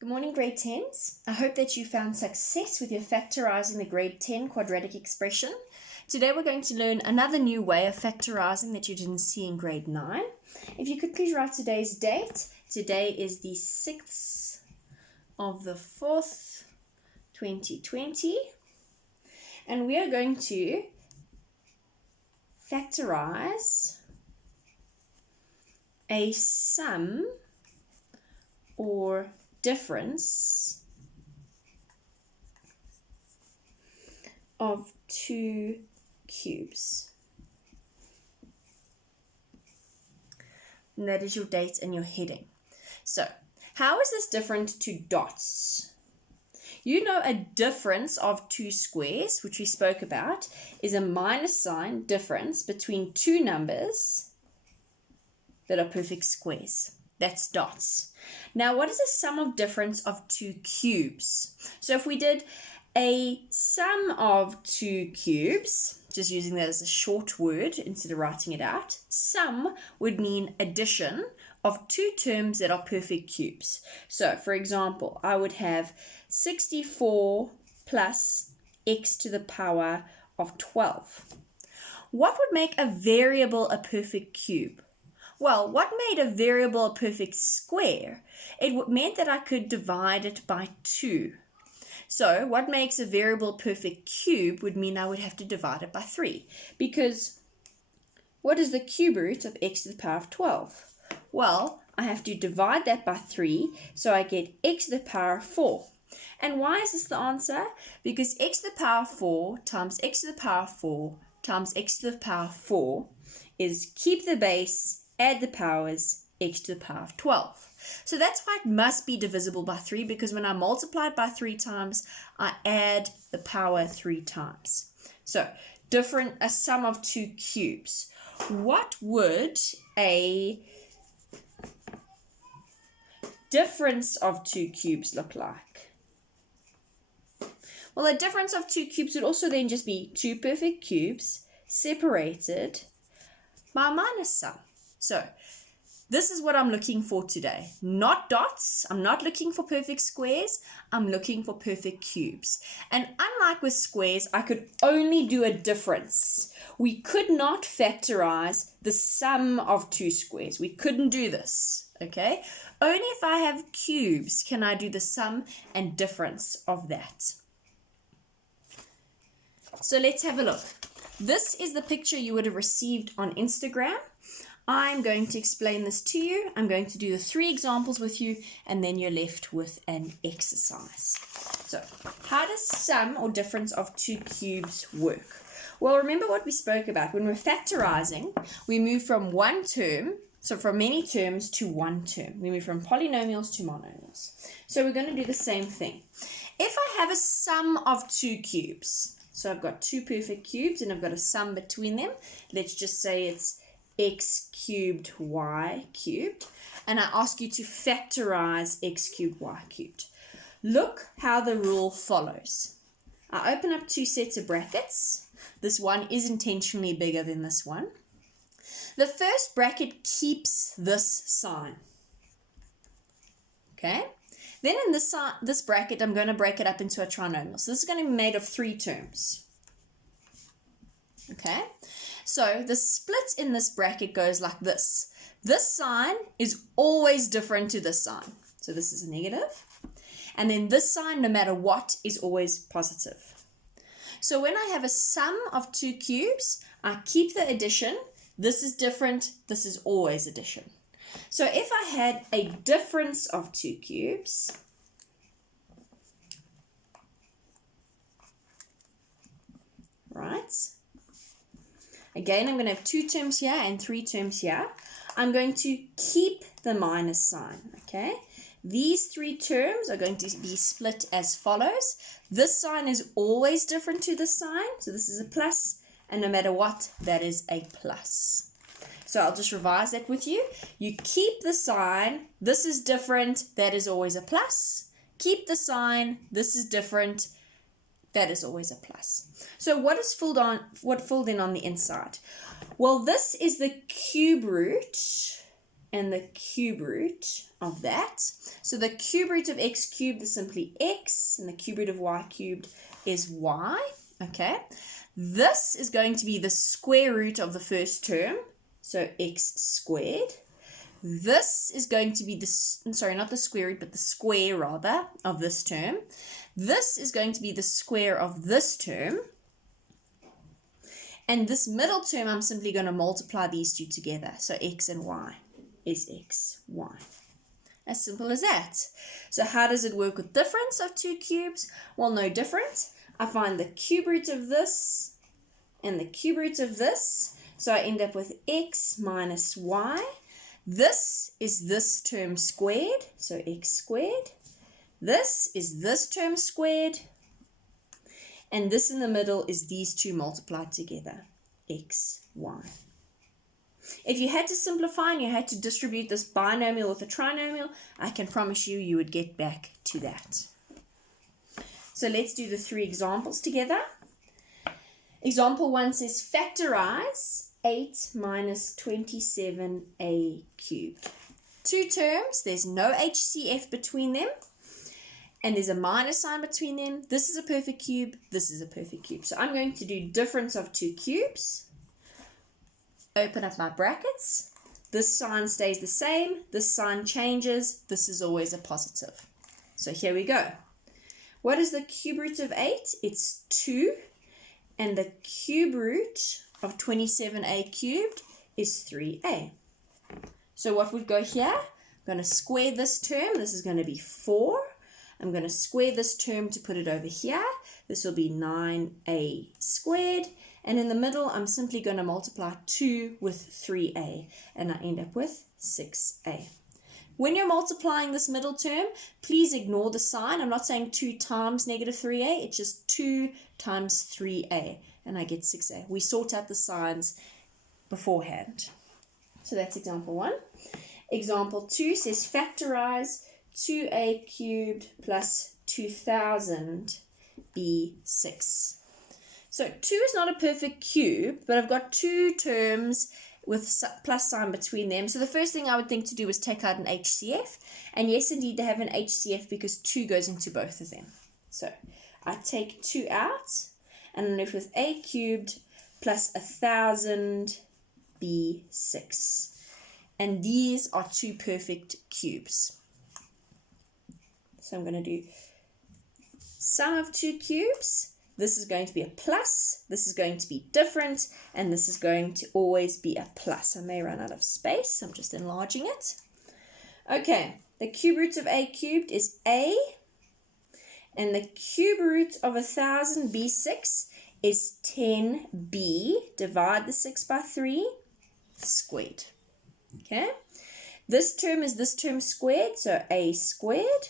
Good morning, grade 10s. I hope that you found success with your factorizing the grade 10 quadratic expression. Today we're going to learn another new way of factorizing that you didn't see in grade 9. If you could please write today's date. Today is the 6th of the 4th, 2020. And we are going to factorize a sum or difference of two cubes. And that is your date and your heading. So, how is this different to dots? You know a difference of two squares, which we spoke about, is a minus sign difference between two numbers that are perfect squares. That's dots. Now, what is a sum of difference of two cubes? So if we did a sum of two cubes, just using that as a short word instead of writing it out, sum would mean addition of two terms that are perfect cubes. So, for example, I would have 64 plus x to the power of 12. What would make a variable a perfect cube? Well, what made a variable a perfect square? It meant that I could divide it by 2. So what makes a variable perfect cube would mean I would have to divide it by 3. Because what is the cube root of x to the power of 12? Well, I have to divide that by 3, so I get x to the power of 4. And why is this the answer? Because x to the power of 4 times x to the power of 4 times x to the power of 4 is keep the base, add the powers, x to the power of 12. So that's why it must be divisible by 3, because when I multiply it by 3 times, I add the power 3 times. So, a sum of two cubes. What would a difference of two cubes look like? Well, a difference of two cubes would also then just be two perfect cubes separated by a minus sum. So, this is what I'm looking for today. Not dots. I'm not looking for perfect squares. I'm looking for perfect cubes. And unlike with squares, I could only do a difference. We could not factorize the sum of two squares. We couldn't do this, okay? Only if I have cubes can I do the sum and difference of that. So let's have a look. This is the picture you would have received on Instagram. I'm going to explain this to you. I'm going to do the 3 examples with you, and then you're left with an exercise. So, how does sum or difference of two cubes work? Well, remember what we spoke about. When we're factorizing, we move from one term, so from many terms to one term. We move from polynomials to monomials. So we're going to do the same thing. If I have a sum of two cubes, so I've got two perfect cubes and I've got a sum between them, let's just say it's x cubed y cubed, and I ask you to factorize x cubed y cubed. Look how the rule follows. I open up 2 sets of brackets. This one is intentionally bigger than this one. The first bracket keeps this sign. Okay? Then in this bracket, I'm going to break it up into a trinomial. So this is going to be made of 3 terms. Okay? So the split in this bracket goes like this. This sign is always different to this sign. So this is a negative. And then this sign, no matter what, is always positive. So when I have a sum of two cubes, I keep the addition. This is different. This is always addition. So if I had a difference of two cubes, right? Again, I'm going to have 2 terms here and 3 terms here. I'm going to keep the minus sign, okay? These 3 terms are going to be split as follows. This sign is always different to this sign. So this is a plus, and no matter what, that is a plus. So I'll just revise that with you. You keep the sign. This is different. That is always a plus. Keep the sign. This is different. That is always a plus. So what filled in on the inside? Well, this is the cube root and the cube root of that. So the cube root of x cubed is simply x, and the cube root of y cubed is y, okay? This is going to be the square root of the first term, so x squared. This is going to be the, sorry, not the square root, but the square rather of this term. This is going to be the square of this term. And this middle term, I'm simply going to multiply these two together. So x and y is x, y. As simple as that. So how does it work with difference of two cubes? Well, no different. I find the cube root of this and the cube root of this. So I end up with x minus y. This is this term squared, so x squared. This is this term squared. And this in the middle is these two multiplied together, x, y. If you had to simplify and you had to distribute this binomial with a trinomial, I can promise you, you would get back to that. So let's do the three examples together. Example 1 says factorize 8 minus 27a cubed. Two terms, there's no HCF between them, and there's a minus sign between them. This is a perfect cube, this is a perfect cube. So I'm going to do difference of two cubes. Open up my brackets. This sign stays the same, this sign changes, this is always a positive. So here we go. What is the cube root of 8? It's 2, and the cube root of 27a cubed is 3a. So what would go here? I'm going to square this term. This is going to be 4. I'm going to square this term to put it over here. This will be 9a squared. And in the middle, I'm simply going to multiply 2 with 3a. And I end up with 6a. When you're multiplying this middle term, please ignore the sign. I'm not saying 2 times negative 3a. It's just 2 times 3a. And I get 6a. We sort out the signs beforehand. So that's example 1. Example 2 says factorize 2a cubed plus 2000 be 6. So 2 is not a perfect cube, but I've got two terms with plus sign between them. So the first thing I would think to do is take out an HCF. And yes, indeed, they have an HCF because 2 goes into both of them. So I take 2 out, and I'm left with a cubed plus 1000 be 6. And these are two perfect cubes. So I'm going to do sum of two cubes. This is going to be a plus, this is going to be different, and this is going to always be a plus. I may run out of space, I'm just enlarging it. Okay, the cube root of a cubed is a, and the cube root of 1000 be 6 is 10b. Divide the 6 by 3, squared. Okay, this term is this term squared, so a squared.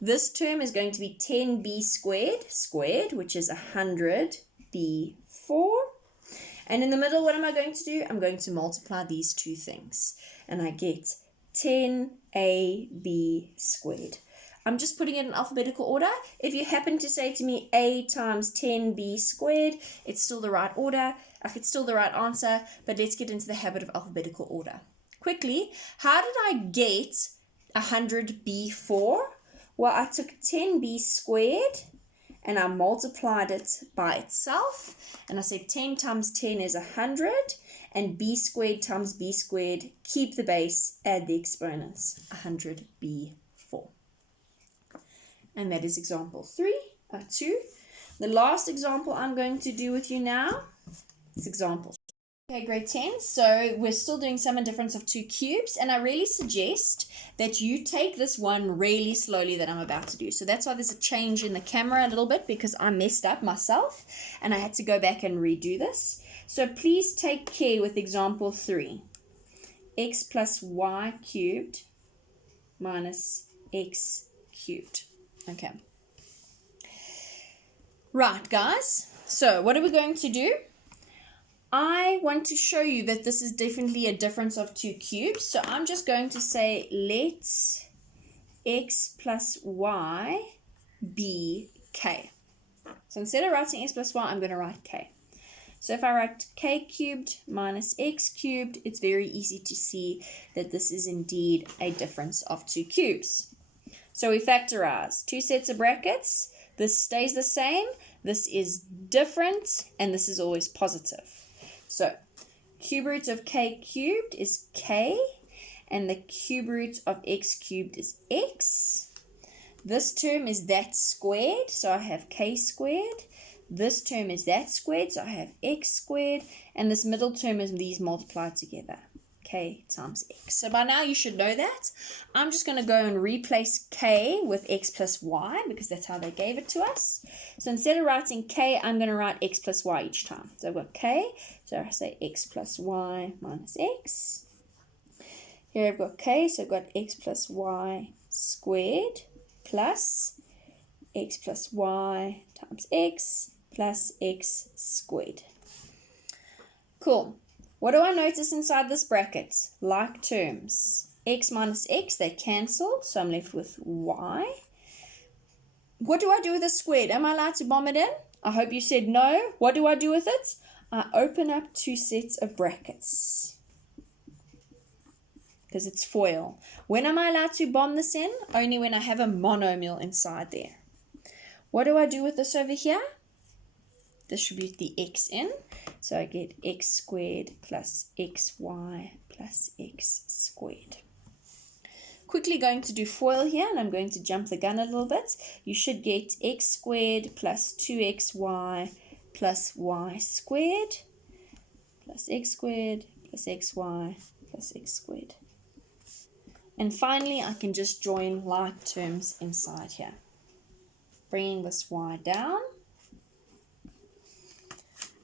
This term is going to be 10b squared, which is 100b4. And in the middle, what am I going to do? I'm going to multiply these two things. And I get 10ab squared. I'm just putting it in alphabetical order. If you happen to say to me a times 10b squared, it's still the right order. It's still the right answer, but let's get into the habit of alphabetical order. Quickly, how did I get 100b4? Well, I took 10b squared and I multiplied it by itself. And I said 10 times 10 is 100. And b squared times b squared, keep the base, add the exponents, 100b4. And that is example 2. The last example I'm going to do with you now is example. Okay, grade 10. So we're still doing sum and difference of two cubes, and I really suggest that you take this one really slowly that I'm about to do. So that's why there's a change in the camera a little bit, because I messed up myself and I had to go back and redo this. So please take care with example 3. X plus y cubed minus x cubed. Okay. Right, guys. So what are we going to do? I want to show you that this is definitely a difference of two cubes. So I'm just going to say let x plus y be k. So instead of writing x plus y, I'm going to write k. So if I write k cubed minus x cubed, it's very easy to see that this is indeed a difference of 2 cubes. So we factorize 2 sets of brackets. This stays the same, this is different, and this is always positive. So cube root of k cubed is k, and the cube root of x cubed is x. This term is that squared, so I have k squared. This term is that squared, so I have x squared. And this middle term is these multiplied together, k times x. So by now you should know that. I'm just going to go and replace k with x plus y because that's how they gave it to us. So instead of writing k, I'm going to write x plus y each time. So I've got k, so I say x plus y minus x. Here I've got k, so I've got x plus y squared plus x plus y times x plus x squared. Cool. What do I notice inside this bracket? Like terms. X minus x, they cancel, so I'm left with y. What do I do with the squared? Am I allowed to bomb it in? I hope you said no. What do I do with it? I open up 2 sets of brackets because it's FOIL. When am I allowed to bomb this in? Only when I have a monomial inside there. What do I do with this over here? Distribute the x in. So I get x squared plus xy plus x squared. Quickly going to do FOIL here, and I'm going to jump the gun a little bit. You should get x squared plus 2xy plus y squared plus x squared plus xy plus x squared. And finally, I can just join like terms inside here. Bringing this y down,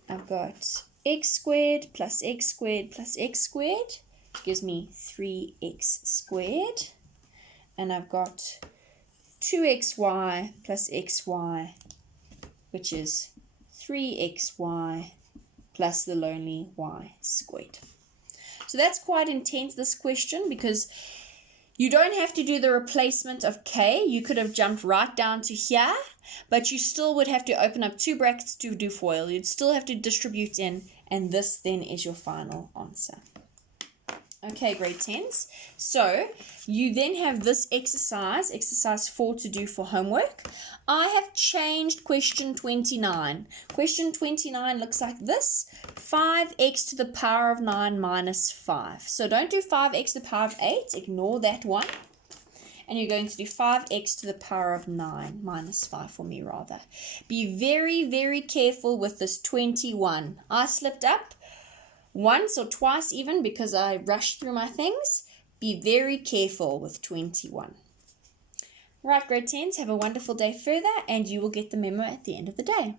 I've got x squared plus x squared plus x squared gives me 3x squared. And I've got 2xy plus xy, which is 3xy plus the lonely y squared. So that's quite intense, this question, because you don't have to do the replacement of k. You could have jumped right down to here, but you still would have to open up 2 brackets to do FOIL. You'd still have to distribute in, and this then is your final answer. Okay, grade 10s. So you then have this exercise 4 to do for homework. I have changed question 29. Question 29 looks like this: 5x to the power of 9 minus 5. So don't do 5x to the power of 8. Ignore that one. And you're going to do 5x to the power of 9 minus 5 for me, rather. Be very, very careful with this 21. I slipped up once or twice even because I rushed through my things. Be very careful with 21. Right, grade 10s, have a wonderful day further, and you will get the memo at the end of the day.